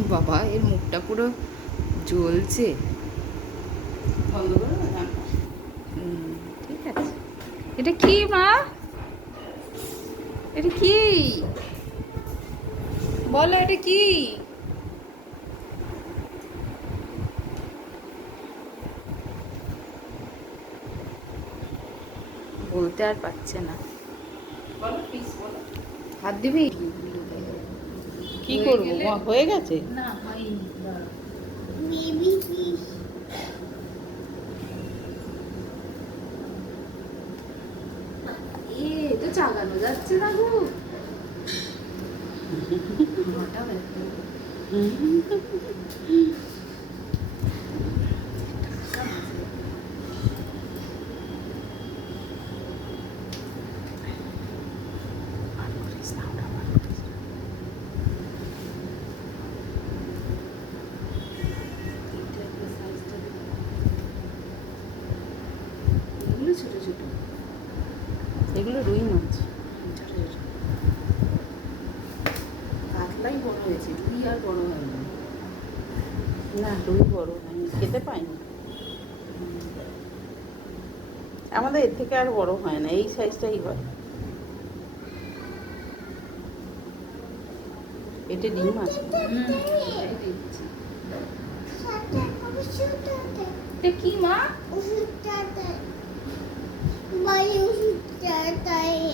বাবা, এর মুখটা পুরো জ্বলছে। বন্ধ করো না। ঠিক আছে। এটা কি মা? এটা কি? বলো এটা কি? বলতে আর পারছে না। বলো প্লিজ বলো। হাত দিবি? কি হয়ে করবো গেলে- হয়ে গেছে? না, হয়নি। দাঁড়া। Baby fish. তো চালানো যাচ্ছে না গো। মাথা ব্যথা। এগুলো ছোট ছোট। এগুলো রুই মাছ। ছোট ছোট। কাতলাই বড় হয়েছে, রুই আর বড় হয়নি। না রুই বড় হয়নি, খেতে পাইনি। আমাদের এর থেকে আর বড় হয় না, এই সাইজটাই হয়। পেটে ডিম আছে। এটাই দেখছি। সাথে ওষুধটাতে এটা কি মা? ওষুধটাতে বাই ওষুধটাতে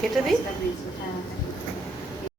কেটে দিই। হ্যাঁ।